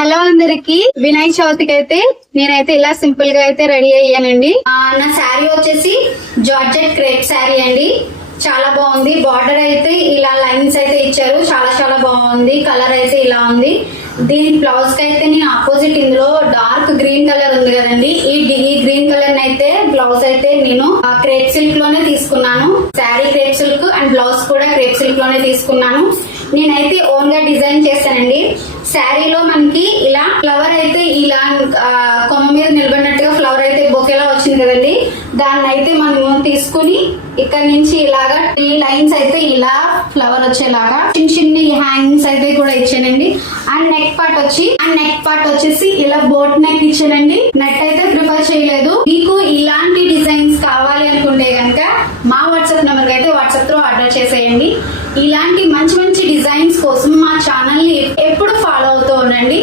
Hello అందరికి, వినాయక చవితికి అయితే నేనైతే ఇలా సింపుల్ గా అయితే రెడీ అయ్యానండి. నా శారీ వచ్చేసి జార్జెట్ క్రేప్ శారీ అండి. చాలా బాగుంది. బార్డర్ అయితే ఇలా లైన్స్ అయితే ఇచ్చారు. చాలా చాలా బాగుంది. కలర్ అయితే ఇలా ఉంది. దీని బ్లౌజ్ కి అయితే నేను ఆపోజిట్ ఇందులో డార్క్ గ్రీన్ కలర్ ఉంది కదండి, ఈ గ్రీన్ కలర్ అయితే బ్లౌజ్ అయితే నేను క్రేప్ సిల్క్ లోనే తీసుకున్నాను. Sari crepe silk and blouse కూడా క్రేప్ సిల్క్ లోనే తీసుకున్నాను. నేనైతే ఓన్ గా డిజైన్ చేస్తానండి. శారీలో మనకి ఇలా ఫ్లవర్ అయితే ఇలా కొమ్మ మీద నిలబడినట్టుగా ఫ్లవర్ అయితే బొకేలా వచ్చింది కదండి, దాన్ని అయితే మనం తీసుకుని ఇక్కడ నుంచి ఇలాగా 3 లైన్స్ అయితే ఇలా ఫ్లవర్ వచ్చేలాగా చిన్న చిన్న హ్యాంగింగ్స్ అయితే కూడా ఇచ్చానండి. అండ్ నెక్ పార్ట్ వచ్చేసి ఇలా బోట్ నెక్ ఇచ్చానండి. నెట్ అయితే ప్రిఫర్ చేయలేదు. మీకు ఇలాంటి డిజైన్స్ కావాలి అనుకుంటే కనుక మా వాట్సాప్ నెంబర్ అయితే వాట్సాప్ త్రూ ఆర్డర్ చేసేయండి. ఇలాంటి మంచి మంచి డిజైన్స్ కోసం మా ఛానల్ ని ఎప్పుడు ఫాలో అవుతూ ఉండండి.